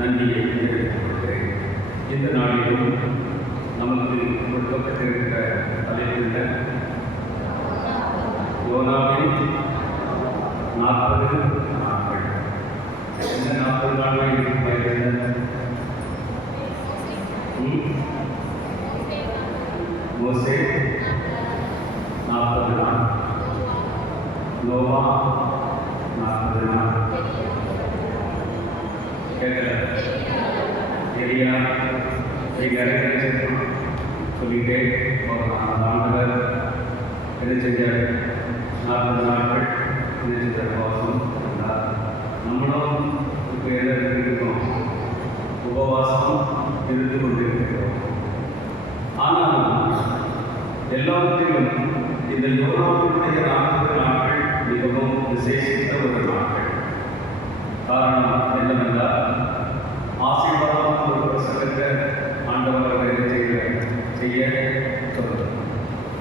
நன்றியை தெரிவித்துக்கொள்கிறேன். இந்த நாளிலும் நமக்கு கொடுக்கப்பட்டிருக்கிற தலைப்பில் யோனாவின் 40 நாட்கள். இந்த 40 நாட்கள் மோசே 40 நாள், நோவா 40 நாள், எலியா சொல்லிட்டே அந்த ஆண்டவர் என்ன செஞ்சார்? 40 நாட்கள் என்ன செஞ்சார்? உபவாசம் இருந்தார். நம்மளும் இப்போ என்ன இருக்கோம்? உபவாசம் இருந்து கொண்டிருக்கிறோம். ஆனால் எல்லாத்திலும் இந்த யோனாவினுடைய 40 நாட்கள் மிகவும் விசேஷித்த ஒரு நாட்கள். காரணம் என்னவென்றால், ஆசீர்வாதம் ஒரு பிரசங்கத்தை ஆண்டவர் செய்ய சொல்லுங்கள்.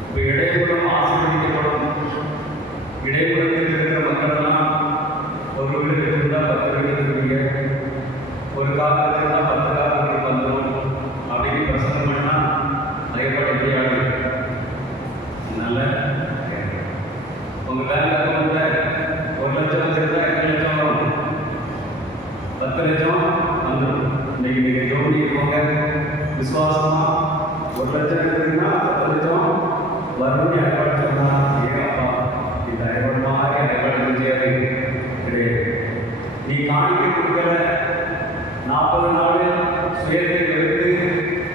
இப்போ இடைப்புறம் ஆசீர்வதிக்கப்படும். இடைப்புறத்தில் இருக்கிற மக்கள்லாம் ஒரு வீடு இருந்தால் 10 வீடு இருக்குங்க, ஒரு காலத்தில் இருந்தால் 10 காலத்துக்கு வந்துடும் அப்படின்னு பிரசங்கம் பண்ணால் அதிகப்பட்ட முடியாது. அதனால உங்கள் பேங்க் அக்கௌண்ட்ல 1 லட்சம் வச்சிருந்தா 2 லட்சம் வரும், 10 லட்சம் வந்துடும். இன்னைக்கு நீங்கள் ஜோடி போங்க விசுவாசமா 1 லட்சம் இருக்குதுன்னா 10 லட்சம் வரும்னு ஏற்பாடு சொன்னால், ஏப்பா இந்த ஏற்பாடு மாதிரி ஏற்பாடு முடியாது கிடையாது. நீ காணிக்கை கொடுக்கல 40 நாள் சுயத்தை எடுத்து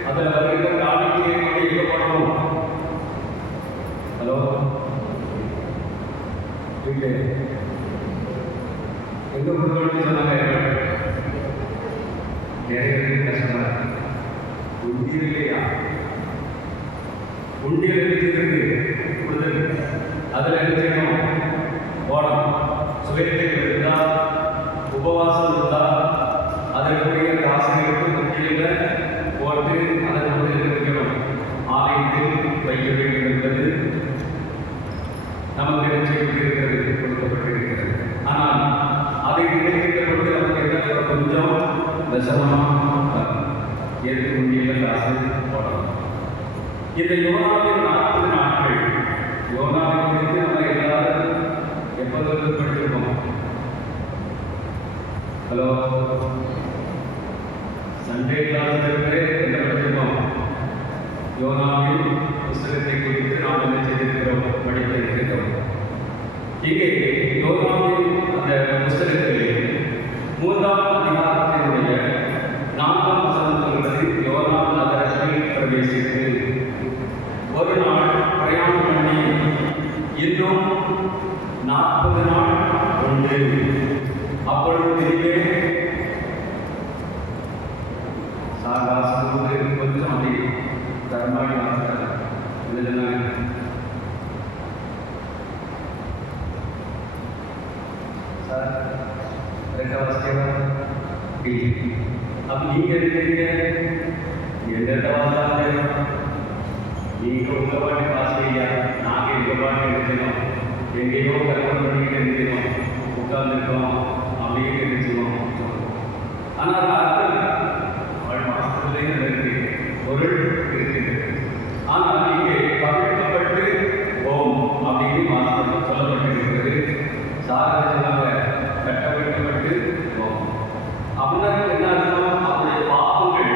அதில் வருகிற காணிக்கையை கொண்டு எங்கே பண்ணணும்? ஹலோ வீட்டு எங்கே கொடுக்கணும்னு சொன்னாங்க. நிறைய கஷ்டமா உண்டியல் இல்லையா? உண்டியல் இருக்கு கொடுத்தது. அதில் என்ன செய்யணும்? போனோம். சுயத்தை இருந்தால் உபவாசம் இருந்தால் அதற்குரிய காசை எடுத்து உண்டியலில் போட்டு அதை வந்து இருக்கணும். ஆலயத்தில் வைக்க வேண்டும் என்பது நமக்கு என்ன செய்யப்பட்டிருக்கிறது? கொடுக்கப்பட்டிருக்கிறது. ஆனால் அதை கிடைக்கின்ற பொழுது நமக்கு என்ன கொஞ்சம் விஷமமாக எதுக்கு உண்டியலில் காசு போடணும். இந்த யோனாவின் 40 நாட்கள், யோனாவின் குறித்து நம்ம எல்லாரும் எப்போது படிச்சிருக்கோம்? ஹலோ சண்டே கிளாஸிலிருந்து என்ன படிச்சிருக்கோம்? யோனாவின் புஸ்தகத்தை குறித்து நாம் என்ன செய்திருக்கிறோம்? படித்திருக்கிறோம். இங்கே யோனாவின் அந்த புஸ்தகத்திலே 3ஆம் அதிகாரத்தினுடைய 4ஆம் வசனத்திலிருந்து யோனா நகரத்தில் பிரவேசித்து ஒரு நாள் பிரயாணம் பண்ணி இன்னும் 40 நாள் உண்டு. அப்பொழுது திரும்பி சாகாசத்துக்கு கொஞ்சம் அப்படி தர்மாடி வாசிக்கிறாங்க. சார் அப்போ நீங்கள் இருக்கிறீங்க எந்த வாசலாம் நீங்கள் உங்கள் பாட்டு வாசியா, நாங்கள் எங்கள் பாட்டு எடுத்துக்கணும், எங்கேயோ கற்பனை பண்ணிட்டு எடுத்துக்கணும், உட்கார்ந்துருக்கோம் அப்படின்னு எடுத்துக்கணும். ஆனால் அர்த்தம் அவள் மாசத்துலேயே இருக்கு, பொருள் இருக்குது. ஆனால் இங்கே பகிர்க்கப்பட்டு ஓம் அப்படின்னு மாசம் சொல்லப்பட்டிருக்கிறது. சாகரத்தினால கட்டமைக்கப்பட்டு ஓம் அப்படின்னா என்ன அர்த்தம்? அவருடைய பாவங்கள்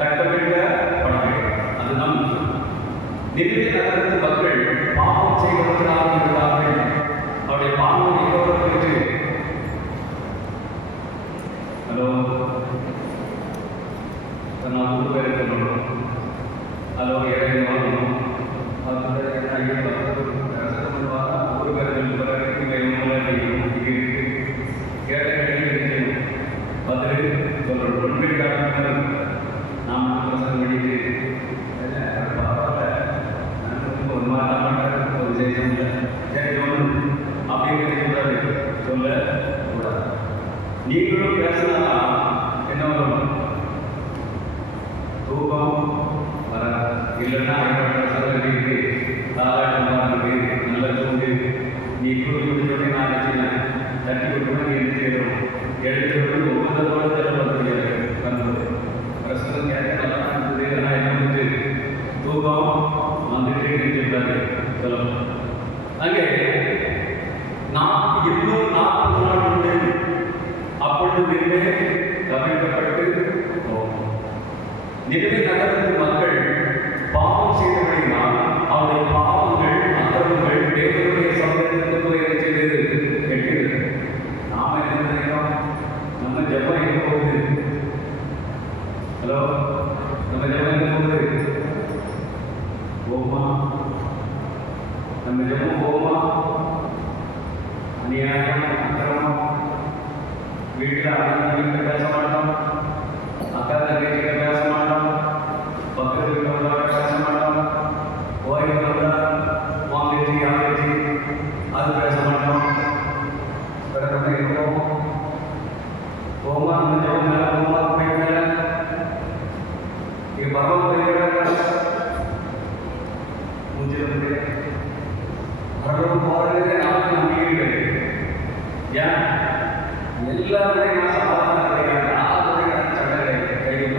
கட்டமைக்கப்பட வேண்டும். அதுதான் நிறுவி நகரத்து மக்கள் பாவம் செய்வதற்காக இருந்தார்கள். அவருடைய பாவம் எவ்வளவு? ஹலோ நான் 100 பேர் இருக்கணும். ஹலோ இடையில வாங்கணும். அது ஒரு பேர் பதில் சொல்கிறோம். உண்மைக்கான நாம் பசங்க படித்து ஒரு மாதம் ஒரு செய்யும் சரி ஒன்று அப்படின்னு சொல்லக்கூடாது. நீங்களும் பேசினா என்ன வரும்? தூக்கம் வர இல்லைன்னா இருக்கு தாராட்டு நல்ல தூண்டு. நீ தூக்கி விட்டு நான் தட்டி விட்டு நீ எடுத்து எடுத்து ஒவ்வொரு தடவை நான் இன்னும் 40 நாள் உண்டு, அப்பொழுது நினைவே கவிழ்க்கப்பட்டு போகும். நினைவே நகரத்து மக்கள் பாவம் செய்தபடியினால் அவருடைய பாவங்கள் அக்கிரமங்கள் தேவனுடைய சமூகத்துக்கு போய் என்ன செய்தது கெட்டது. நாம என்ன நினைக்கிறோம்? நம்ம ஜெபம் எங்க போகுது? ஹலோ, நம்ம ஜெபம் எங்க போகுது? போகுமா? நம்ம ஜெபம் போகுமா? அநியாயம், அக்கிரமம், வீட்டில் அண்ணன் பேச மாட்டோம், அக்கா தங்கச்சிகிட்ட பேச மாட்டோம், பக்கத்து வீட்டில் பேச மாட்டோம், கோயில் வந்தால் வாங்கிச்சு யாங்கிச்சு அது பேச மாட்டோம். பிறகு நம்ம இருக்கோம் போமா? நம்ம ஜெபம் மேலே போமா? போய் மேலே இங்கே பரவ போய் மூஞ்சில் பரவ போகிறது நமக்கு நம்பிக்கை. ஏன் எல்லாருமே நான் சமாதானம் கிடையாது, யாருடைய சண்டை கையில்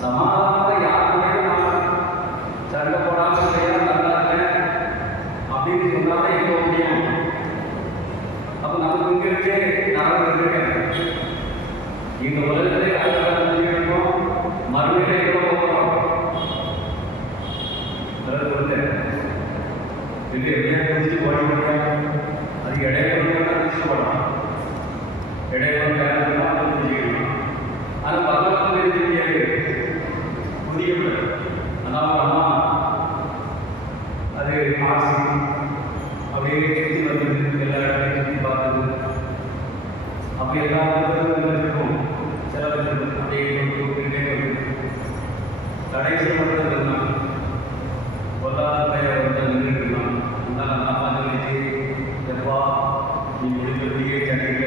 சமாதானத்தை யாருடைய நான் சண்டை போடாமல் நல்லா இருக்கேன் அப்படின்னு சொன்னாலே இருக்க முடியும். அப்போ நமக்கு இங்க இருக்கே நரகம் இருக்கேன். இந்த உலகத்திலே அழகாக மறுமையிலே போகிறோம். இது எப்படியா குடிச்சு ஓடி முடியாது. அது இடையில குடிச்சு போடலாம், இடையில குடிச்சிக்கலாம். ஆனால் பரவாயில்ல தெரிஞ்சு முடியாது, புதியப்பட அதாவது அம்மா அது ஆசி அப்படியே சுற்றி வந்தது, எல்லா இடத்தையும் சுற்றி பார்த்தது. அப்படி எல்லா இருக்கும் சில அப்படியே கடைசி மட்டும் இருந்தாங்க. பொருளாதார பையன் வந்து நின்றுருக்கலாம். அதனால் அந்த அம்மா சொல்லிச்சு, எப்பா நீ முடிக்கிறதுக்கே சண்டிக்க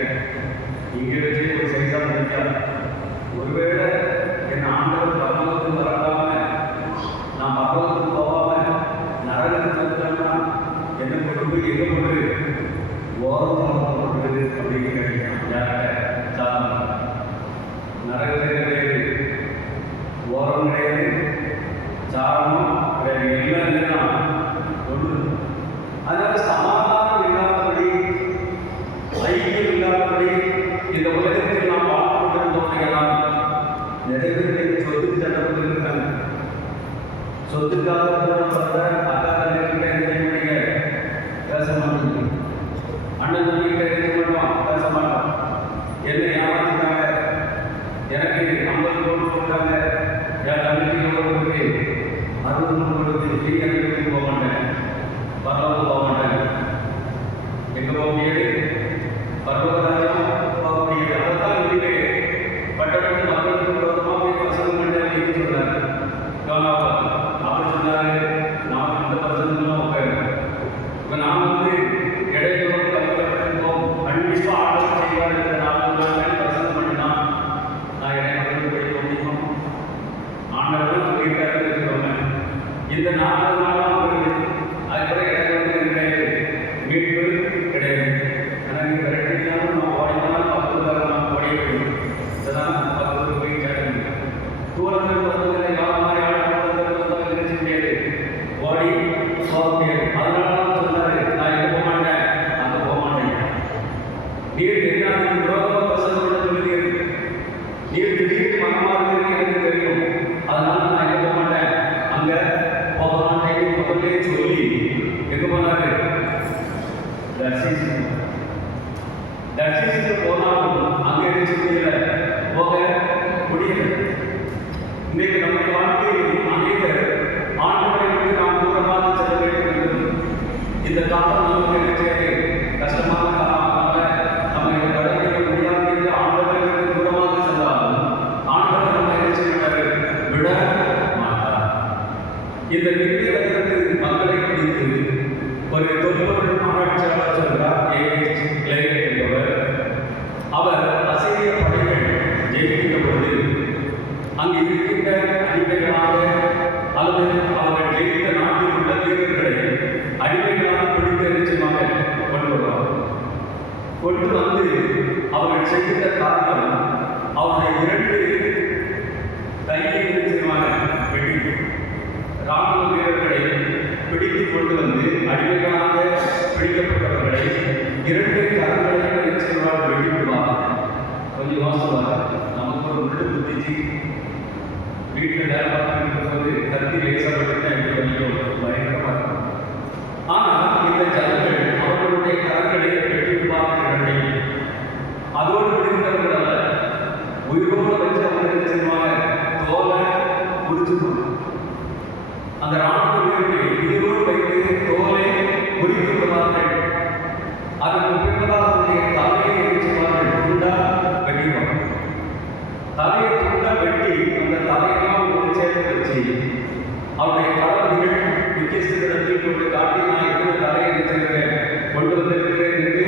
இங்கே வச்சு ஒரு சைஸாக முடிக்காது. ஒருவேளை என் ஆண்டவர் பரலோகத்துக்கு வரலாம நான் பரலோகத்துக்கு போகாம நரகத்துக்கு வந்துட்டோம்னா என்ன கொண்டு எங்கே கொண்டு ஓரமாக கொண்டு அப்படின்னு கேட்கலாம். யார்கிட்ட? சாதனை. நரகத்தில் கிடையாது, ஓரம் கிடையாது, சாரணம் கிடையாது, எல்லாம் இல்லைன்னா ஒன்று. அதனால சமாதானம் இல்லாதபடி, ஐக்கியம் இல்லாதபடி இந்த உலகத்தில் நாம் வாழ்ந்து கொண்டிருந்தோம். நிறைய பேர் சொத்துக்கு சட்டப்பட்டு இருக்காங்க. சொத்துக்காக பார்த்தா அக்கா தங்கக்கிட்ட என்ன செய்ய பேச மாட்டேங்குது, அண்ணன் தம்பிக்கிட்ட என்ன பண்ணுவான் பேச மாட்டான். என்ன ஏமாத்திட்டாங்க, எனக்கு 50 கோடி போட்டாங்க, என் தம்பிக்கு எவ்வளோ கொடுத்து 60 கொடுத்து வீட்டுக்கு போக மாட்டேன், பரவாயில்ல போக மாட்டேன். எங்கே போக முடியாது? பர்வதராஜம் போக முடியாது. அதைத்தான் இங்கே பட்டணத்து மக்களுக்கு விரோதமாக போய் வசனம் பண்ணி சொன்னார். அப்படி சொன்னாரு, நான் இந்த பசங்களும் இப்போ நான் வந்து இடையில கவலைப்பட்டிருக்கோம். கண்டிப்பாக ஆர்டர் செய்வார். இந்த 40 நாள் வசனம் பண்ணினா நான் இடையில போய் முடியும். ஆண்டவரும் சொல்லியிருக்காரு வச்சுக்கோங்க. இந்த 40 நாளாக போயிடுது. அதுக்கப்புறம் இடையில கிடையாது, மீட்பு கிடையாது. ஆனால் நீ விரட்டினாலும் நான் ஓடினாலும் 10 பேர் நான் ஓடிய போயிடும். இதெல்லாம் 10 பேர் போய் கேட்க தூரத்தில் பார்த்தவங்க யார் மாதிரி ஆளுநர் நினைச்ச முடியாது, ஓடி போக முடியாது. அதனால தான் சொன்னாரு, நான் எங்கே போக மாட்டேன், அங்கே போக மாட்டேன். நீர் என்ன விரோதமாக பசங்களோட சொல்லுகிறது, நீர் திடீர்னு மனமாக எனக்கு தெரியும், அதனால நான் எங்கே போக மாட்டேன், அங்கே போக மாட்டேன் முதல்ல சொல்லி எங்கே போனாரு? தர்சிக்கு போனாலும் அங்கே இருக்க முடியல, போக முடியல. இன்னைக்கு நம்முடைய வாழ்க்கையில் அநேகர் ஆண்டவரை விட்டு நாம் தூரமாக செல்ல வேண்டும் என்று இந்த காலம் நமக்கு நினைச்சது கஷ்டமான காலமாக நம்ம இதை கடைபிடிக்க முடியாது என்று ஆண்டவரை விட்டு தூரமாக சென்றாலும் ஆண்டவர் நம்ம நினைச்சிருக்காரு, விட மாட்டார். இந்த நிதி நகரத்து மக்களை குறித்து ஒரு தொல்பொருள் ஆராய்ச்சியாளர் சொல்கிறார், என்பவர். அவர் அசீரிய படைகள் ஜெயிக்கின்ற பொழுது அங்கு இருக்கின்ற அடிமைகளாக அல்லது அவர்கள் ஜெயித்த நாட்டில் உள்ள வீரர்களை அடிமைகளாக பிடித்து நிச்சயமாக கொண்டு வருவார். கொண்டு வந்து அவர்கள் செய்கின்ற காரணம் அவருடைய 2 கையை நிச்சயமாக வெட்டி பேசப்பட்டு எனக்கு வலிக்கும், பயங்கரமாக இருக்கும். ஆனால் இந்த ஜனங்கள் அவர்களுடைய கரங்களை வெட்டிவிடுவார்கள். அதோடு விடுகிறவர்கள் அல்ல, உயிரோடு வச்சு அவங்க என்ன செய்வாங்க, தோலை உரிச்சுக்கணும். அந்த ராணுவ வீரர்களை உயிரோடு வைத்து தோலை உரித்து விடுவார்கள். அதற்கு பின்பதாக அவருடைய தலையை எரிச்சுவார்கள், துண்டா வெட்டிடுவாங்க. தலையை துண்டா வெட்டி அந்த தலையெல்லாம் ஒரு சேர்த்து வச்சு அவருடைய தளபதிகள் முக்கியஸ்தரிடத்தில் கொண்டு காட்டி, நான் எத்தனை தலையை செய்கிறேன், கொண்டு வந்திருக்கிறேன் என்று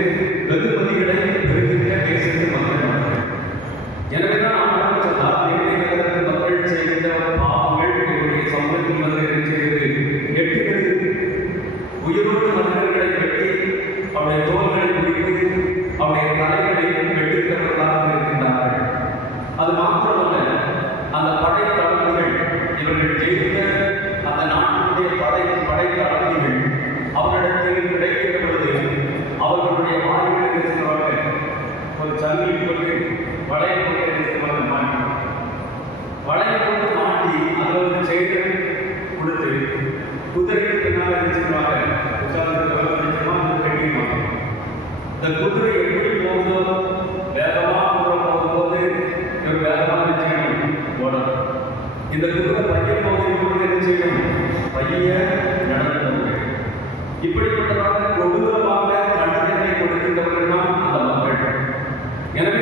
வெகுமதிகளை பெருகின்ற தேசத்து மக்கள். எனவேதான் நாம் சொன்னால், நெல்லை நகரத்து மக்கள் செய்கின்ற பாவங்கள் என்னுடைய சமூகத்தில் வந்து செய்கிறது. எட்டுகிறது உயிரோடு மனிதர்களை வெட்டி அவருடைய தோள்களை பிடித்து அவருடைய தலைகளை வெட்டுகிறவர்களாக இருக்கின்றார்கள். அது மாத்திரமல்ல, அந்த படை தளபதிகள் இவர்கள் ஜெயித்த அந்த நாட்டினுடைய படை தளபதிகள் அவர்களிடத்தில் கிடைக்கிற பொழுது அவர்களுடைய வாய்களை செய்வார்கள், ஒரு சங்கிலி போட்டு வளைய போட்டு மாட்டி, வளைய போட்டு மாட்டி அதில் ஒரு செய்தி கொடுத்து குதிரைக்கு பின்னால் செய்வாங்க. இந்த குதிரை எப்படி போகுதோ வேகமாக போகும்போது இவர் வேகமாக செய்யணும் ஓடணும். இந்த குதிரை பைய போகுது என்ன செய்யணும், பைய நடந்து. இப்படிப்பட்டதாக கொடூரமாக தண்டனை கொடுக்கின்றவர்கள் தான் அந்த மக்கள். எனவே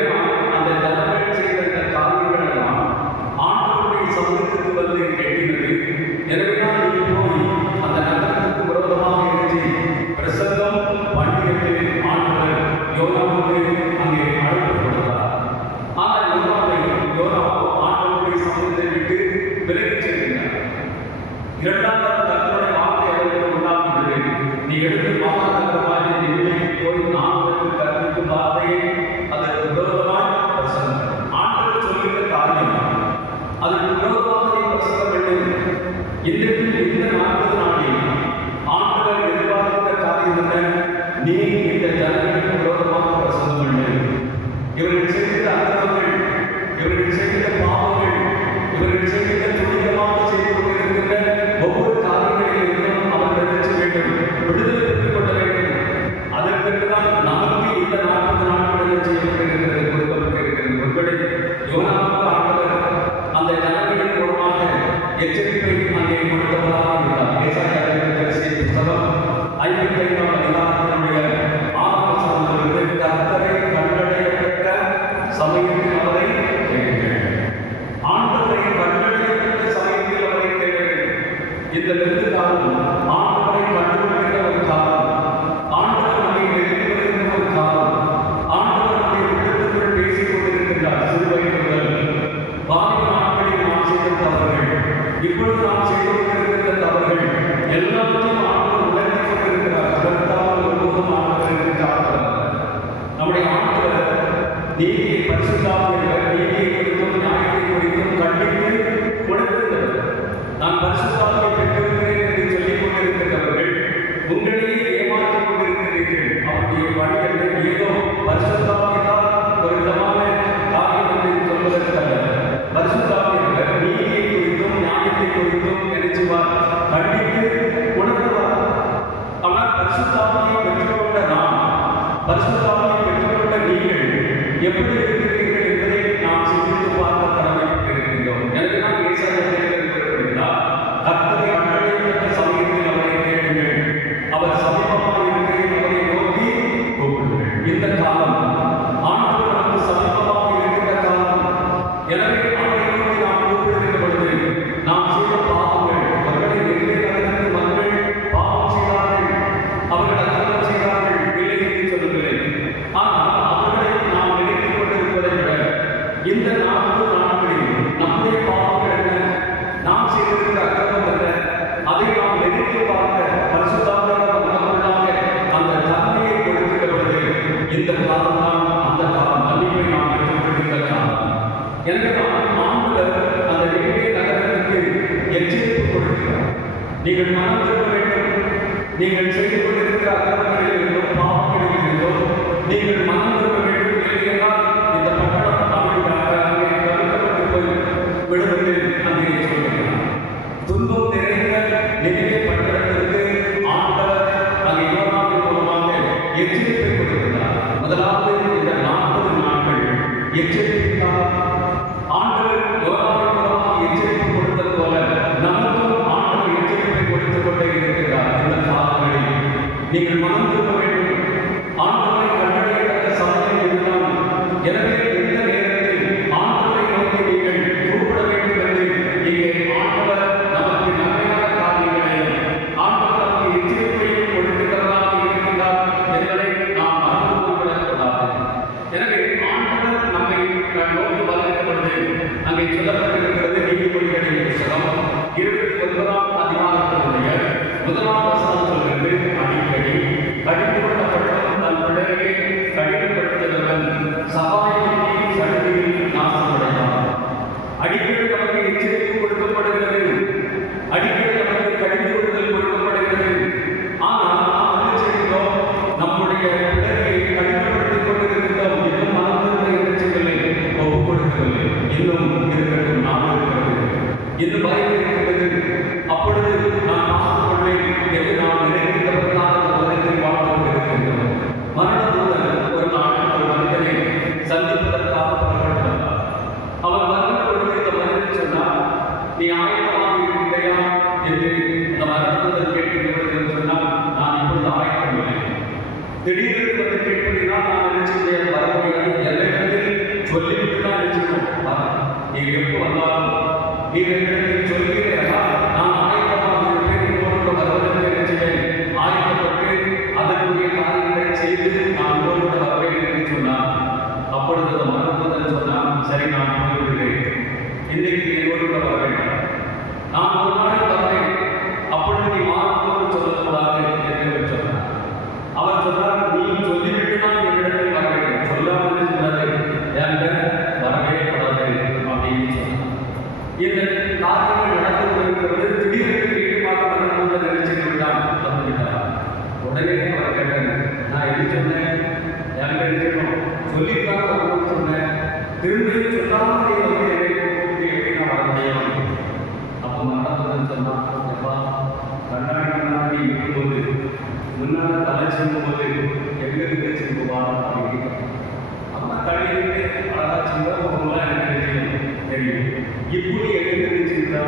அந்த ஜனங்கள் செய்த இந்த காரியங்கள் எல்லாம் ஆண்டவருடைய சமூகத்துக்கு வந்து கேட்டினது. எனவே தான் நீ போய் அந்த நகரத்துக்கு விரோதமாக இருந்து பிரசங்கம் பண்ணிட்டு ஆண்டவர் யோனாவுக்கு அங்கே அழைப்பு கொடுத்தார். ஆனால் யோனாவோ ஆண்டவருடைய சமூகத்தை விட்டு விலகிச் செல்கிறார். இரண்டாவது தங்களுடைய வார்த்தை அவர்களுக்கு உண்டாக்குகிறது, நீ எடுத்து மகாநகரமாக நிலைக்கு போய் நாங்களுக்கு கற்பிக்கும் வார்த்தையை அதற்கு விரோதமாய் பிரசங்கம். ஆண்டவர் சொல்லுகிற காரியம் அதற்கு விரோதமாக நீ பிரசங்கம் வேண்டும். இன்றைக்கு இந்த 40 நாளில் ஆண்டவர் எதிர்பார்க்கிற காரியம் என்ன, நீ இந்த ஜனங்களுக்கு விரோதமாக பிரசங்கம் வேண்டும். இவர்கள் செய்கிற அக்கிரமங்கள், இவர்கள் செய்கிற பாவங்கள், இவர்கள் செய்கிற துணிகரமாக செய்து கொண்டிருக்கின்ற ஒவ்வொரு காரியங்களிலும் அவர்கள் நினைச்ச வேண்டும், விடுதலை பெற்றுக் கொள்ள வேண்டும். அதற்குதான் நமக்கு இந்த 40 நாட்களில் செய்யப்பட்டிருக்கிறது, கொடுக்கப்பட்டிருக்கிறது. ஒருபடி யோனாவுக்கு ஆண்டவர் அந்த ஜனங்களின் மூலமாக எச்சரிப்பை அங்கே கொடுத்தவராக இருந்தார். ஏசாயா புத்தகம் 55ஆம் அதிகாரத்தினுடைய 6ஆம் வசனத்திலிருந்து, கர்த்தரை கண்டடையப்பட்ட சமயத்தில் அவரை தேடுங்கள். ஆண்டவரை கண்டடையப்பட்ட சமயத்தில் அவரை தேடுங்கள். இந்த 2 காலம் ஆண்டவரை கண்டுபிடிக்கிற ஒரு காலம், ஆண்டவர் நம்மை நெருங்குகிற ஒரு காலம், ஆண்டவர் நம்மை உள்ளத்துக்குள் பேசிக் கொண்டிருக்கின்றார். சிறுவயது முதல் வாலிப நாட்களில் நாம் செய்த தவறுகள், இப்பொழுது நாம் செய்து கொண்டிருக்கின்ற தவறுகள் எல்லாத்தையும் ஆண்டவர் உணர்த்தி கொண்டிருக்கிறார். உணர்த்தாமல் ஒருபோதும் ஆண்டவர் இருக்கிறார். நம்முடைய ஆண்டவர் நீதியை பரிசுத்தாவியவர், நீதியை குறித்தும் நியாயத்தை குறித்தும் கண்டித்து கொடுத்திருக்கிறார். நான் பரிசுத்தாவியை பெற்றிருக்கிறேன் என்று சொல்லிக் கொண்டிருக்கிறவர்கள் உங்களையே ஏமாற்றிக் கொண்டிருக்கிறீர்கள். அவருடைய பணிகள் ஏதோ பரிசுத்தாவியத்தால் ஒரு விதமான காரியம் என்று சொல்வதற்கல்ல. பரிசுத்தாவியவர் நீதியை குறித்தும் நியாயத்தை குறித்தும் நினைச்சுவார், கண்டித்து உணர்த்துவார். ஆனால் பரிசுத்தாவியை பெற்றுக்கொண்ட நாம், பரிசுத்தாவியை பெற்றுக்கொண்ட நீங்கள் எப்படி இருக்கிறீர்கள் என்பதை நாம் சிந்தித்து பார்க்க கடமைப்பட்டிருக்கின்றோம். எனவே நாம் ஏசாயாவில் இருக்கிறார், கர்த்தரை கண்டடையப்பட்ட சமயத்தில் அவரை தேடுங்கள், அவர் சமீபமாக இருக்கிறேன், அவரை நோக்கி கூப்பிடுங்கள். இந்த காலம் ஆண்டவர் நமக்கு சமீபமாக இருக்கின்ற காலம். எனவே அவரை நோக்கி நாம் கூப்பிடுகின்ற பொழுது நாம் செய்த பாவங்கள், அவர்களை நெல்லை நகரத்து மக்கள் பாவம் செய்தார்கள், அவர்கள் அக்கிரமம் செய்தார்கள், இல்லை என்று சொல்லுகிறேன். ஆனால் அவர்களை நாம் நினைத்துக் கொண்டிருப்பதை விட இந்த 40 நாட்களில் நம்முடைய பாவங்கள் என்ன, நாம் செய்திருக்கிற அக்கிரமம் என்ன, அதை நாம் நினைத்து பார்க்க பரிசுத்தமாக நமக்குள்ளாக அந்த தன்மையை கொடுக்கிற பொழுது இந்த காலம் தான் அந்த காலம், மன்னிப்பை நாம் பெற்றுக்கொள்கின்ற காலம். எனவே ஆண்டவர் அந்த நெல்லை நகரத்துக்கு எச்சரிப்பு கொடுக்கிறார். நீங்கள் மனம் திரும்ப வேண்டும். நீங்கள் செய்து கொண்டிருக்கிற அக்கிரமங்களில் இருந்தோம், பாவங்களில் இருந்தோம் நீங்கள் மனம் திரும்ப வேண்டும். இல்லையென்றால் இந்த பட்டணம் அங்கே தவிர்க்கப்பட்டு போய் விடுவது அங்கே சொல்கிறார். துன்பம் முதலாம் வசனம் சொல்கிறது, அடிக்கடி கடிந்து கொள்ளப்பட்டவன் தன் பிள்ளையை கடினப்படுத்துகிறவன் சகாயத்தை சடுதியில் நாசமடைந்தான். அடிக்கடி நமக்கு எச்சரிக்கை கொடுக்கப்படுகிறது, அடிக்கடி நமக்கு கடிந்து கொள்ளுதல் கொடுக்கப்படுகிறது. ஆனால் நாம் என்ன செய்கிறோம்? நம்முடைய பிள்ளையை கடினப்படுத்திக் கொண்டிருக்கிறோம். இன்னும் மனதில் என்ன செய்யவில்லை? ஒப்புக் கொடுக்கவில்லை. இன்னும் இருக்கட்டும், நாம் இருக்கிறது, இன்னும் பயம் இருக்கிறது. அப்பொழுது நான் பார்த்துக்கொள்வேன் என்று நாம் நினைக்கிறவர்களாக அந்த உலகத்தை வாழ்ந்து கொண்டிருக்கின்றோம். மரண தூதன் ஒரு நாள் ஒரு மனிதனை சந்திப்பதற்காக புறப்பட்டிருந்தார். அவர் வருகிற பொழுது இந்த மனிதன் சொன்னார், நீ ஆயத்தமாக இருக்கின்றையா என்று அந்த மரண தூதன் கேட்கின்ற சொன்னால், நான் இப்பொழுது ஆயத்தம் இல்லை. திடீரென்று வந்து கேட்பதினால் நான் நினைச்சிருந்தே வர முடியாது. எல்லாத்திலும் சொல்லிவிட்டு தான் நினைச்சிருக்கோம். நீ எப்போ வந்தாலும் நீ என்னிடத்தில் சொல்கிறீர்களா, நான் ஆயத்தமாக இருப்பேன், உங்களோடு வருவதற்கு நினைச்சேன், ஆயத்தப்பட்டு அதற்குரிய காரியங்களை செய்து நான் உங்களோடு வருவேன் என்று சொன்னார். அப்பொழுது அந்த மரணத்துடன் சொன்னான், சரி நான் போய்விடுகிறேன், இன்றைக்கு நீ என்னோடு வர வேண்டாம், நான் ஒரு நாளைக்கு வருவேன், அப்பொழுது நீ மாறத்தோடு சொல்லக்கூடாது என்று சொன்னார். அவர் சொன்னார், நீ சொல்லிவிட்டு தான் என்னிடத்தில் வர வேண்டும், சொல்லாமல் சொன்னது என்கிட்ட வரவே கூடாது அப்படின்னு சொன்னார். இந்த காரியங்கள் நடந்து கொண்டிருக்கிறது. திடீரென்று வீட்டுமாக நடந்து நினைச்சு விட்டான் வந்துவிட்டார். உடனே அவர் கேட்டாங்க, நான் எப்படி சொன்னேன்? என்கிட்ட இருக்கணும், சொல்லித்தான் வரணும்னு சொன்னேன், திரும்பி சொல்லாமல் வந்து எப்படி நான் வர முடியும்? அப்போ நடந்ததுன்னு சொன்னான், எப்பா கண்ணாடி முன்னாடி இருக்கும்போது முன்னால் தலை செல்லும்போது எங்களுக்கு செல்லுவார் அப்படின்னு அம்மா தள்ளி இருந்து அழகா சின்னவங்களாம் எனக்கு தெரியும். இப்படி எங்க தெரிஞ்சுக்கிட்டா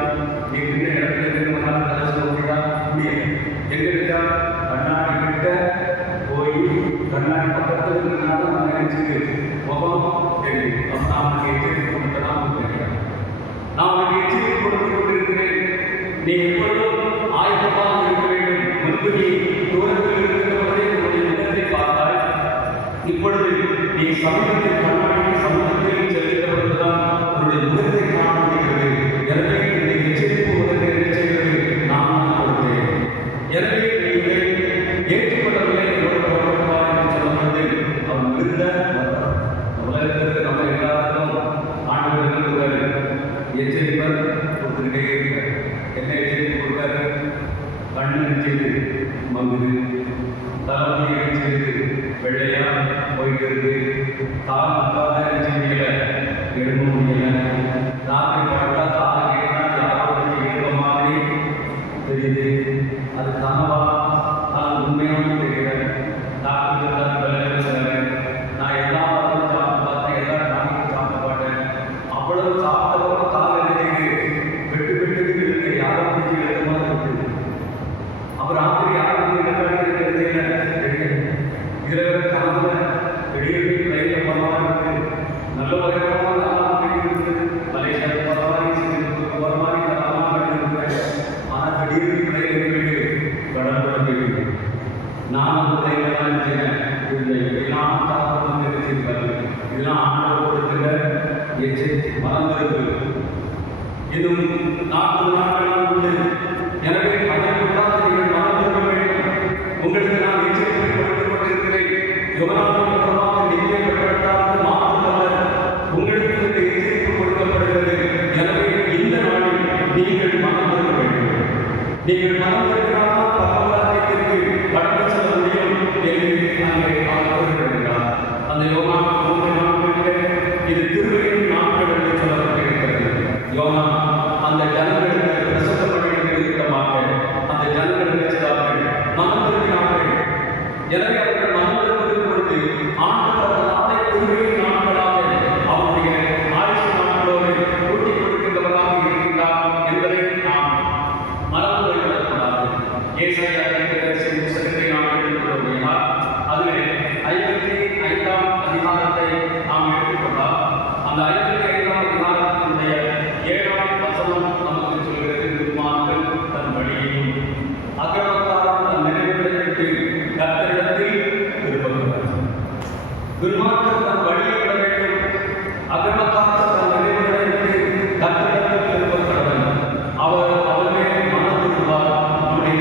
நீ என்ன இடத்துல இருந்து முன்னால் தலை சொல்லுவா முடியும். எங்க இருக்கா கண்ணாடி கிட்ட போய் கண்ணாடி பக்கத்தில் இருந்தாலும் நான் நினைச்சுட்டு முகம் தெரியும். அப்போ நான் அவனுக்கு எச்சரிக்கை கொடுத்து தான் தெரியும். நான் அவனுக்கு எச்சரிக்கை கொடுத்து கொண்டிருக்கிறேன். நீ எப்பொழுதும் ஆயத்தமாக இருக்க வேண்டும். முன்பு நீ தூரத்தில் இருக்கிறவர்களே உன்னுடைய முகத்தை பார்த்தால், இப்பொழுது நீ சமூகத்தில் கண்ணாடி சமூகத்தில் செல்கிறவர்கள்தான் உன்னுடைய முகத்தை காண முடிகிறது. எனவே இந்த எச்சரிப்பு உனக்கு என்ன செய்கிறது? நான் கொடுத்தேன். எனவே நீ இதை ஏற்றுக்கொள்ளவில்லை என்று சொல்லும்போது அவன் இருந்த உலகத்திற்கு நம்ம எல்லாருக்கும் ஆண்டவர்கள் எச்சரிப்பர் கொடுத்துக்கிட்டே இருக்க. என்ன எச்சரிப்பு கொடுத்தாரு? கண்ணு செய்து மங்குது, தலைமையை செய்து வெள்ளையா போயிட்டு இருக்கு, கால் உட்கார்ந்த செய்திகளை எழுத முடியல, ராத்திரி படுத்தா காலை கேட்டால் யாரோ எழுத மாதிரி தெரியுது. அது கனவா அது உண்மையானு தெரியல. டாக்டர் சொன்னேன், நான் எல்லா சாப்பிட்டு பார்த்தேன், எல்லா டாக்டரும் சாப்பிட்டு பார்த்தேன், அவ்வளவு சாப்பிட்டதோட காலை எழுதிக்கு வெட்டு வெட்டு இருக்கு, யாரோ பிடிச்சி எழுத மாதிரி இருக்குது. அவர் ராத்திரி யாரும் இதுல வேற காலத்துல திடீர்னு ட்ரெயினில் போகிற மாதிரி இருக்குது, நல்ல உயரமாக நல்லா இருக்குது, மலேசியாவுக்கு போகிற மாதிரி சிங்கப்பூருக்கு போகிற மாதிரி நல்லா இருக்குது. ஆனால் திடீர்னு ட்ரெயினில் போயிட்டு கடல் போயிட்டு நான் அந்த ட்ரெயினில் தான் நினைச்சேன். இதெல்லாம் காரணம் நினைச்சிருக்காரு. இதெல்லாம் ஆண்டவர் கொடுத்துள்ள எச்சரிக்கை மறந்திருக்கு. இதுவும் 40 நாட்களாக உண்டு. எனவே அதற்குள்ளாக நீங்கள் மறந்திருக்க வேண்டும். உங்களுக்கு நான் எச்சரிக்கை கொடுத்துக் கொண்டிருக்கிறேன். யோகனாவின் மூலமாக நீங்கள் பெற்றெடுத்தால் மாற்றமல்ல, உங்களுக்கு இந்த எச்சரிக்கை கொடுக்கப்படுகிறது. எனவே இந்த நாளில் நீங்கள் மறந்திருக்க வேண்டும். நீங்கள் மறந்திருக்கிறார்கள் பரவலாயத்திற்கு கடந்து செல்ல முடியும் என்று அங்கே கூறுகிறார். அந்த யோகா 3 நாட்களுக்கு இது திருவிழின் நாட்கள் என்று சொல்லப்பட்டிருக்கிறது. யோகா அந்த ஜனங்களுக்கு பிரசங்கப்படுகிற விதமாக அந்த ஜனங்கள் நினைச்சார்கள், மறந்திருக்கிறார்கள். எனவே அவர்கள் மறந்திருப்பது பொழுது ஆண்டவர் நாளை திருவிழின் நாட்களாக அவருடைய ஆயுஷ் நாட்களோடு கூட்டிக் கொடுக்கின்றவராக இருக்கின்றார் என்பதை நாம் மறந்து வைக்கக்கூடாது. ஏசாயா புத்தகத்தை நாம் எடுத்துக்கொள்வோம். அதில் 55ஆம் அதிகாரத்தை நாம் எடுத்துக்கொண்டால் அந்த 55ஆம் அதிகாரத்தினுடைய 7ஆம் வசனம் நமக்கு சொல்கிறது, துன்மார்க்கன் தன் வழியையும் அக்கிரமக்காரன் தன் நினைவுகளை விட்டு கர்த்தரிடத்தில் திரும்புகிறார். துன்மார்க்கன் தன் வழியை விட வேண்டும், அக்கிரமக்காரன் தன் நினைவுகளை விட்டு கர்த்தரிடத்தில் திரும்புகிறார். அவர் அவர்களே மனம் திரும்புவார். நம்முடைய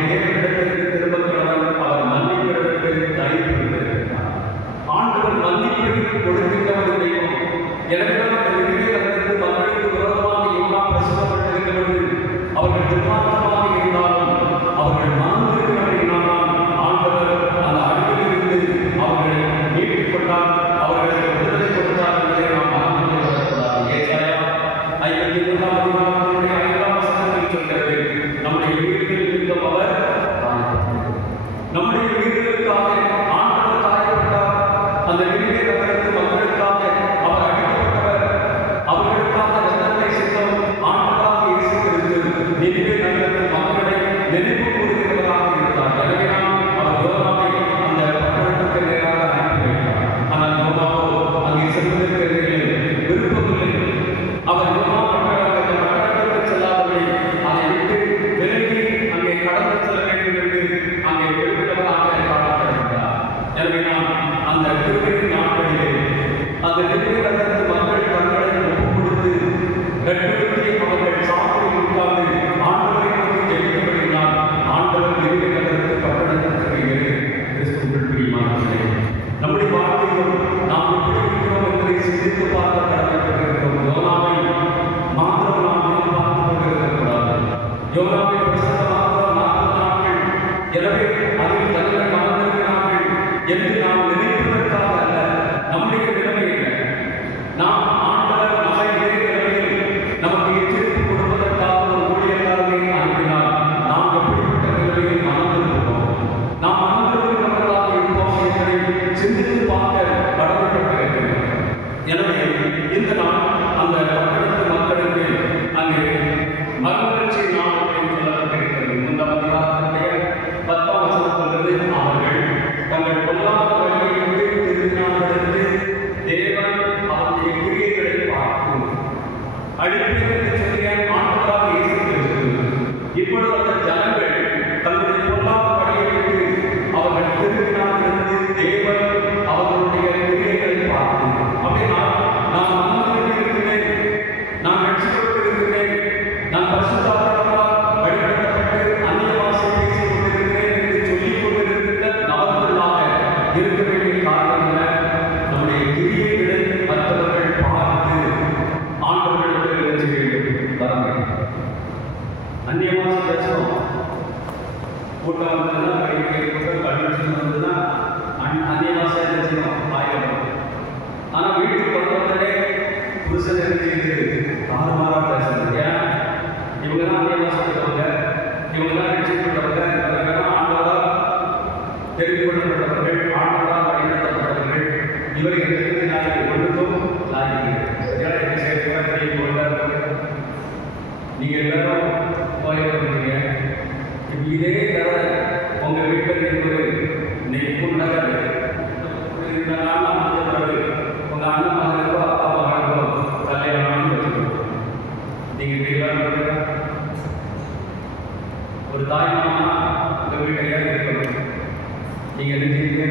கூட்டம் வந்ததுன்னா படிக்க கூட்டம் கன்வென்ஷன் வந்ததுன்னா அந்நிய பாஷை நினைச்சிடும் ஆயிரம். ஆனால் வீட்டுக்கு வந்தோடனே புருஷன் நினைக்கிறது தாறுமாறா பேசுறது. ஏன் இவங்க தான் அந்நிய பாஷை இருக்கிறவங்க, இவங்க தான் நினைச்சுக்கிறவங்க, ஆண்டவரா தெரிந்து கொள்ளப்பட்டவர்கள், ஆண்டவரா வழிநடத்தப்பட்டவர்கள், இவர்களுக்கு நாங்கள் ஒன்றுக்கும் லாய்க்கு நீங்க எல்லாரும் போயிருக்கீங்க. இதே தவிர உங்க வீட்டில் இருக்கிறது இன்னைக்கு நடக்காது. இந்த நாள் அமைஞ்ச பிறகு உங்க அண்ணன் மகனுக்கோ அப்பா மகனுக்கோ கல்யாணம்னு வச்சுக்கணும். நீங்க ஒரு தாய் மாமா உங்க வீட்டையா இருக்கணும். நீங்க நினைச்சீங்க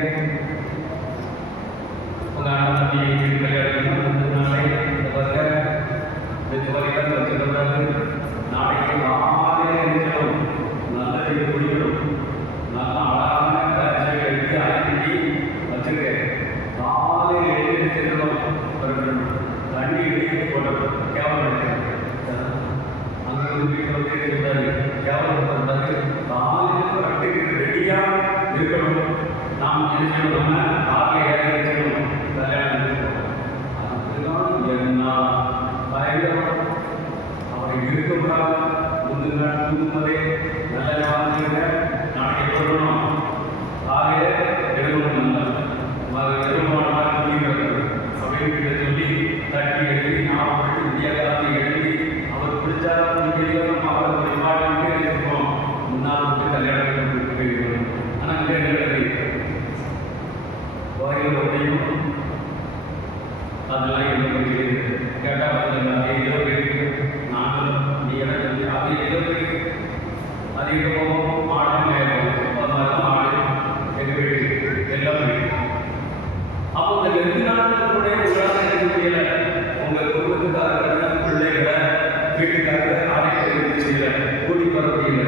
உங்க அண்ணன் தம்பி கல்யாணம் நாளை இந்த வர வச்சுக்கூடாது. நாளைக்கு நாளே நினைக்கணும், நல்லது குடிக்கணும், நல்லா அழகான காட்சியை எடுத்து அழைச்சி வச்சுருக்கேன். நாளே எழுதிக்கணும், தண்ணி எடுத்து போட்டோம் கேவலம் அங்கே வந்து வீட்டில் வந்து இருந்தாரு கேவலம் பண்ணுறாரு. நாளைக்கு கட்டுக்கு ரெடியாக இருக்கணும். நாம் நினைக்கணும் நம்ம காலையில் ஏறி இருக்கணும் கல்யாணம். அதுதான் என்ன பயங்கரம். அவரை இருக்கக்கூடாது. முந்தின நாள் தூங்கும்போதே நல்ல வாழ்க்கையில நாளைக்கு சொல்லணும். காலையில் எழுதணும், நல்ல எழுதமான துணிகிறது அப்படின்னு சொல்லி தட்டி எழுதி நாம் படித்து வித்தியாசத்தை எழுதி அவர் பிடிச்சாலும் தெரியும். அவரை பாட்டு இருக்கோம். முன்னால் வந்து கல்யாணம் போயிருக்கணும். ஆனால் எழுதி கோயில் ஒன்றையும் அதெல்லாம் எழுத கேட்டால் அதே எழுத நானும் நீ எனக்கு அது எழுத அது போகும் மாடு மேலும் மாடு எங்கள் வீடு எல்லாம் வீடு. அப்போ இந்த 2 நாட்களுடைய உங்களால் இருக்க முடியல. உங்கள் குடும்பத்துக்காக பிள்ளைகளை வீட்டுக்காக அனைத்து செய்யல, கூட்டி வர முடியல.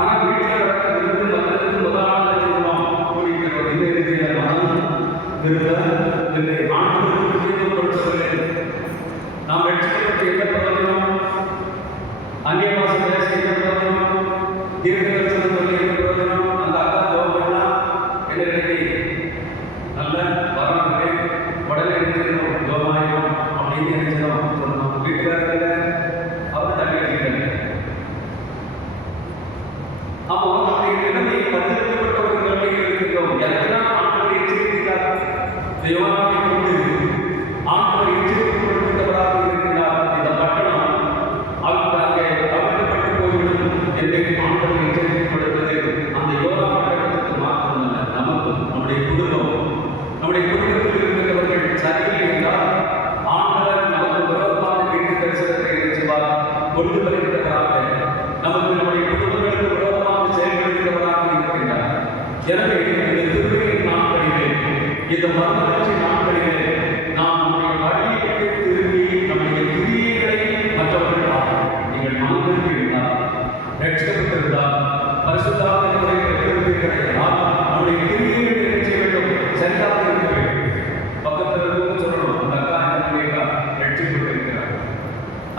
ஆனால் வீட்டில் வர விருந்து மக்களுக்கு முதலாக சொல்லுவோம் கூட்டிகிட்டு வந்து இருக்கிற மனம் விருந்த ஆண்டு நாம் வெற்றிப்பட்டு என்ன பிரயோஜனம்? அந்நிய பாஷைகளை செய்ய பிரயோஜனம், தீர்க்கதரிசனம் சொல்லி என்ன பிரயோஜனம்? அந்த அக்கா ஜோபெல்லாம் என்ன நினைக்கி நல்ல வரலாறு உடனே நினைச்சிடணும் ஜோபாயம் அப்படின்னு நினைச்சிடும் சொல்லணும். வீட்டுக்காரர்கள் அவர் தள்ளி வச்சுக்கிட்டாங்க. அப்போ நம்முடைய நிலைமை பதிவிடப்பட்டவர்கள் இருக்கிறோம். எனக்குதான் ஆண்டவரை எச்சரிக்கிறார். யோனாவை கொண்டு ஆண்டவரை எச்சரிக்கப்பட்டவராக இருக்கிறார். இந்த பட்டணம் அங்கே கவிழ்க்கப்பட்டு போய்விடும் என்று ஆண்டவரை எச்சரிக்கப்படுகிறது. அந்த யோனா பட்டணத்துக்கு மாற்றமல்ல, நமக்கும் நம்முடைய குடும்பத்தில் இருக்கிறவர்கள் சரியில்லை என்றால் ஆண்டவர் நமக்கு விரோதமாக வீட்டு தரிசனத்தை நினைச்சுவார் கொண்டு வருகிறவராக, நமக்கு நம்முடைய குடும்பங்களுக்கு விரோதமாக செயல்படுகிறவராக இருக்கின்றார். எனவே இந்த திருவிழின் நாட்களிலே, இந்த மறுமலர்ச்சி நாட்களிலே நாம் நம்முடைய வழியை திரும்பி நம்முடைய கிரியைகளை மற்றவர்கள் பார்க்கணும். நீங்கள் மனதிற்கு இருந்தால், ரட்சிக்கப்பட்டிருந்தால், பரிசுத்தாவினை பெற்றிருப்பீர்கள் என்றால் நம்முடைய கிரியைகளை நினைச்ச வேண்டும், சரியாக இருக்க வேண்டும். பக்கத்தில் இருக்கவங்க சொல்லணும், அந்த அக்கா இந்த ரட்சிக்கப்பட்டிருக்கிறார்,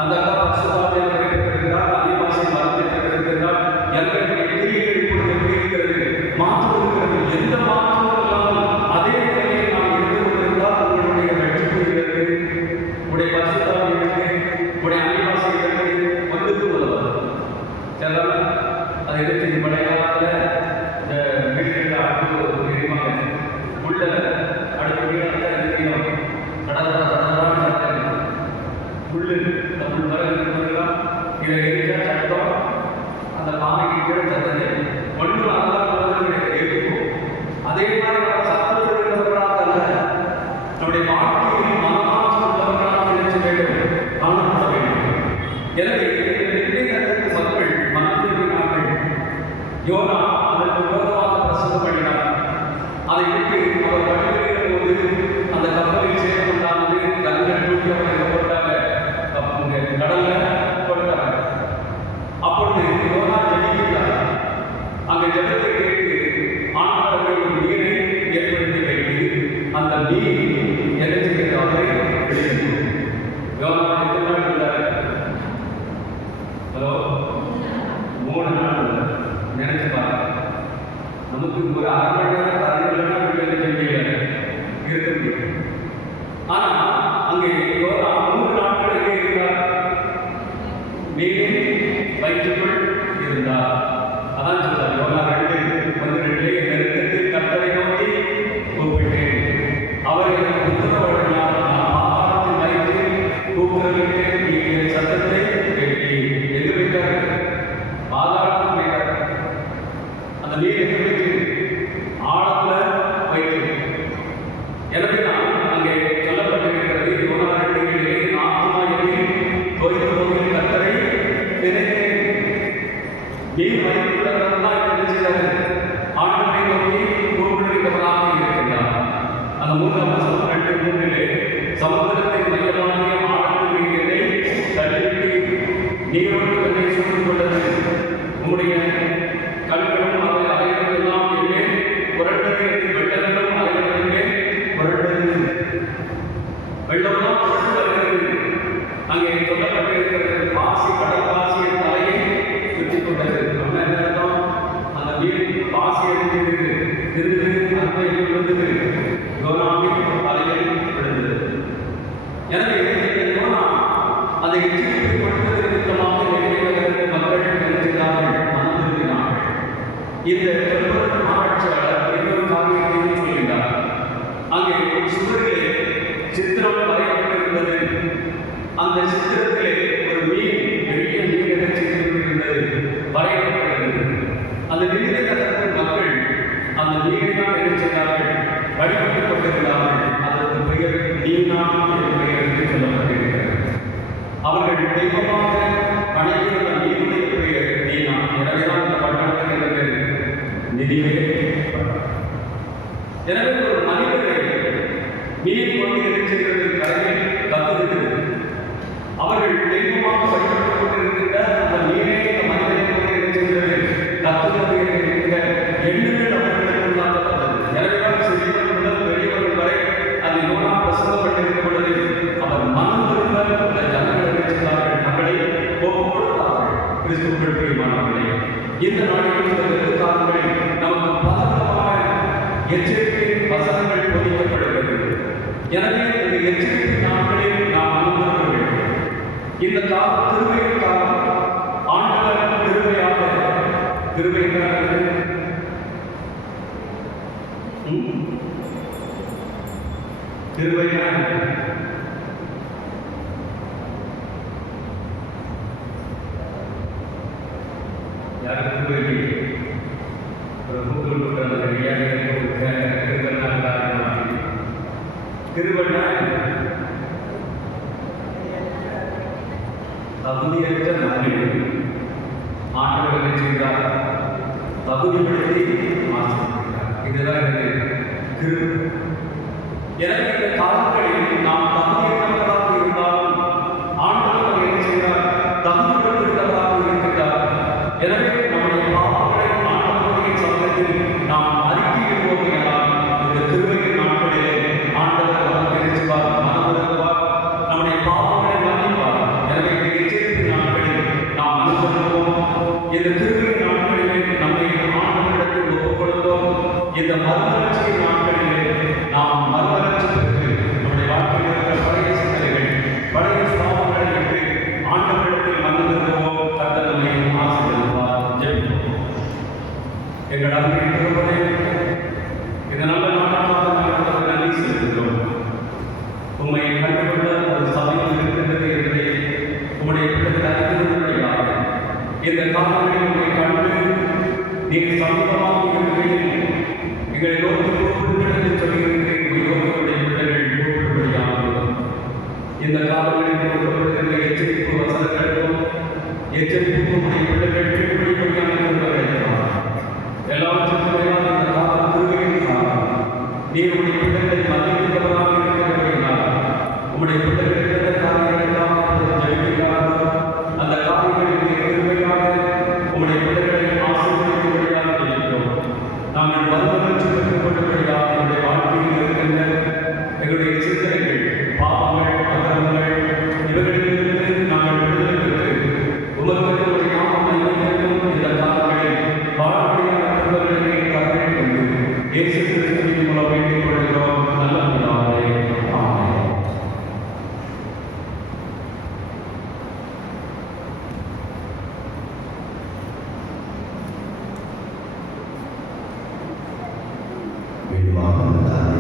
அந்த அக்கா பரிசுத்தாவினை பெற்றிருக்கிறார், அதே பாஷை மரத்தை பெற்றிருக்கிறார். எங்களுடைய கிரியைகளை இப்பொழுது எப்படி இருக்கிறது? மாற்றம் இருக்கிறது. எந்த மாற்றமும் இல்லாமல் அதே நிலையை நாம் இருந்து கொண்டிருந்தால் உங்களுடைய ரட்சிப்புகிறது, உடைய பரிசுத்தாவிற்கு, உடைய அன்னிவாசிகளுக்கு ஒன்றுக்கு உதவும். சிலர் அதை எடுத்து பழைய காலத்தில் இந்த வீடுகளில் அடுப்பு தெரியுமாங்க, உள்ள அடுப்பு கீழே கடற்கரை புல்லு தமிழ் வரலாம் இதை எரிச்சா சட்டம் அந்த பானைக்கு கீழே தந்தது ஒன்று அதெல்லாம் இருக்கும். அதே மாதிரி நம்ம சத்தவர்களாக அல்ல, நம்முடைய வாழ்க்கையில் மனமாற்றம் உள்ளவர்களாக நினைச்ச வேண்டும், காணப்பட வேண்டும். எனவே மக்கள் மனத்திற்கார்கள் யோனா அதற்கு விரோதமாக பிரசங்கம் பண்ணினார். அதை விட்டு அவர் வழிபடுகிற போது அந்த கப்பலில் சேர்ந்தானது கண்கள் தூக்கி அவரை போட்டாங்க, கடல்ல போட்டாங்க. அப்பொழுது யோனா ஜெபிக்கிறார். அங்கே ஜெபத்தை கேட்டு ஆண்டவர்கள் ஒரு நீரை ஏற்படுத்தி வைத்து அந்த நீர் என்ன செய்கிறார்கள்? யோனா எத்தனை நாள் இருந்தார்? ஹலோ, 3 நாள் நினைச்சு நமக்கு ஒரு அரை மணி நேரம் கரண்ட் இல்லைன்னா இருக்க முடியும். ஆனா அங்கே 3 நாட்கள் எங்கே இருந்தார்? மீன் வயிற்றுக்குள் இருந்தார். அதான் சொல்றார் யோனா 2:12 நெருக்கத்தில் கர்த்தரை நோக்கி கூப்பிட்டேன், அவர் எனக்கு உத்தரவு வழங்கினார், நான் ஆகாரத்தின் வயிற்றில் கூப்பிடுறதுக்கு நீங்கள் சத்தத்தை கேட்டி. எங்கு வைத்தார்? ஆகாரத்தில் வைத்தார். அந்த மீன் எங்கு வைத்து? ஆழத்துல வைத்து. எனவே நான் அங்கே சொல்லப்பட்டிருக்கிறது யோனா 2:7 நான் ஆத்துமா என்னில் தோய்ந்து போகிற கர்த்தரை நினைத்தேன். மீன் வயிற்றுள்ளவர்கள்தான் என்ன செய்தார்? ஆண்டவரை நோக்கி கூப்பிடுகிறவர்களாக இருக்கிறார். அந்த 3ஆம் வசனம் 2:3 சமுத்திரத்தின் மையமாகிய ஆழத்தில் நீரை தள்ளிவிட்டு நீரோடு என்னை சூழ்ந்து கொண்டது. உம்முடைய கண்களும் அவை அலைகளும் எல்லாம் என்னே புரண்டது. வெள்ளங்களும் அலைகளும் என்னே புரண்டது. வெள்ளம்லாம் புரண்டு வருகிறது. அங்கே சொல்லப்பட்டிருக்கிறது பாசி, கடல் பாசியின் தலையை சுற்றி கொண்டது. அப்படின்னா என்ன அர்த்தம்? அந்த மீன் பாசி அடித்தது, இருந்தது, அங்கே விழுந்தது, யோனாவின் தலையில் விழுந்தது. எனவே யோனா அந்த எச்சரிக்கை கொடுத்தது நிமித்தமாக நிறைவேற மக்கள் நினைத்தார்கள், மனம் திரும்பினார்கள். இந்த ஆராய்ச்சியாளர் இன்னொரு காரியத்தையும் சொல்கிறார். அங்கே ஒரு சுவரிலே சித்திரம் வரையப்பட்டிருந்தது. அந்த சித்திரத்திலே ஒரு மீன், பெரிய மீன் இருந்தது, வரையப்பட்டிருந்தது. அந்த மீனை கற்ற மக்கள் அந்த மீனை தான் என்ன செய்தார்கள்? வழிபட்டுக் கொண்டிருந்தார்கள். அதற்கு பெயர் நீனா என்ற பெயர் என்று சொல்லப்பட்டிருக்கிறது. அவர்கள் தெய்வமாக வணங்கியுள்ள மீனுடைய பெயர் நீனா. எனவேதான் இந்த பட்டணத்துக்கு இந்த பெயர் நிதிவே. எனவே ஒரு மனிதரை மீன் கொண்டு இருக்கிறது கரையில் கத்துகிறது. அவர்கள் தெய்வமாக வழிபட்டுக் கொண்டிருக்கின்ற அந்த மீனே இந்த மனிதனை கொண்டு இருக்கிறது கத்துகிறது என்கின்ற எண்ணங்கள் அவர்களுக்கு உண்டாக்கப்பட்டது. எனவேதான் சிறியவர்கள் முதல் பெரியவர்கள் வரை அந்த யோனா பிரசங்கப்பட்டிருக்கும் பொழுது அவர் மனம் திரும்ப அந்த ஜனங்கள் நினைச்சார்கள், தங்களை ஒப்புக் கொடுத்தார்கள். கிறிஸ்துவுக்குள் பிரியமானவர்களே, இந்த நாளில் இந்த வெறுக்காரர்களை நமக்கு பலவிதமான எச்சரிக்கை வசனங்கள் போதிக்கப்படுகிறது. எனவே இந்த எச்சரிக்கை நாட்களில் நாம் அனுபவிக்க வேண்டும். இந்த காலம் திருமையின் காலம். ஆண்டவர் திருமையாக திருமையாக திருமையான யாருக்கு திருமை ஒரு கூகுள் திருவண்ணா தகுதியற்ற நன்மைகள் ஆண்டவர் என்ன செய்தார்? தகுதிப்படுத்தி ஆசிர்வதித்தார். இதுதான் கிருபை. எனவே இந்த காலங்களில் நாம் தகுதியற்றவர்களாக இருந்தாலும் ஆண்டவர் என்ன செய்தார்? தகுதிப்படுத்துகிறவராக இருக்கிறார். எனவே நம்முடைய பாவங்களை ஆண்டவருடைய சமூகத்தில் நாம் அறிக்கையிடுவோம் என்றால் இந்த திருவையின் நாட்களிலே ஆண்டவர் நமக்கு என்ன செய்வார்? மனம் வருவார், நம்முடைய பாவங்களை மன்னிப்பார். எனவே இந்த எச்சரிக்கை நாட்களில் நாம் அனுபவிப்போம். இந்த திருவையின் நாட்களிலே நம்மை ஆண்டவரிடத்தில் ஒப்புக் கொடுத்தோம். இந்த மறுமலர்ச்சி நாட்களிலே நாம் மறுமலர்ச்சி பெற்று நம்முடைய வாழ்க்கையில் இருக்கிற பழைய சிந்தனைகள், பழைய சுவாபங்களை விட்டு ஆண்டவரிடத்தில் வந்திருக்கிறோம். கர்த்தர் நம்மை ஆசீர்வதிப்பார். ஜெபிப்போம். எங்கள் அன்பை திருப்பதே இந்த நல்ல நாளாக நாங்கள் நன்றி செலுத்துகிறோம். உண்மை கண்டுகொள்ள ஒரு சபையில் இருக்கின்றது என்பதை உங்களுடைய பிள்ளைகள் அறிந்திருந்தபடியாக இந்த காலங்களில் உங்களை கண்டு நீங்கள் சமீபமாக இருக்கிறீர்கள். எங்களை நோக்கி கூப்பிடுங்கள் என்று சொல்லியிருக்கிறேன். உங்களுடைய பிள்ளைகள் கூப்பிடும்படியாக இந்த காலங்களில் கொடுக்கப்படுகின்ற எச்சரிப்பு வசனங்களுக்கும் எச்சரிப்புக்கும் உடைய பிள்ளைகள் கீழ்ப்படிப்படியாக எல்லாவற்றுக்கும் மேலான இந்த காலம் திருவையின் காலம். நீர் உடைய பிள்ளைகளை மதிப்பிட்டவராக இருக்கிறபடியால் உங்களுடைய பிள்ளைகள் எந்த காரியங்களுக்காக ஜெயிக்கிறார்கள் அந்த காரியங்களில் திருவையாக வேண்டுவாங்க.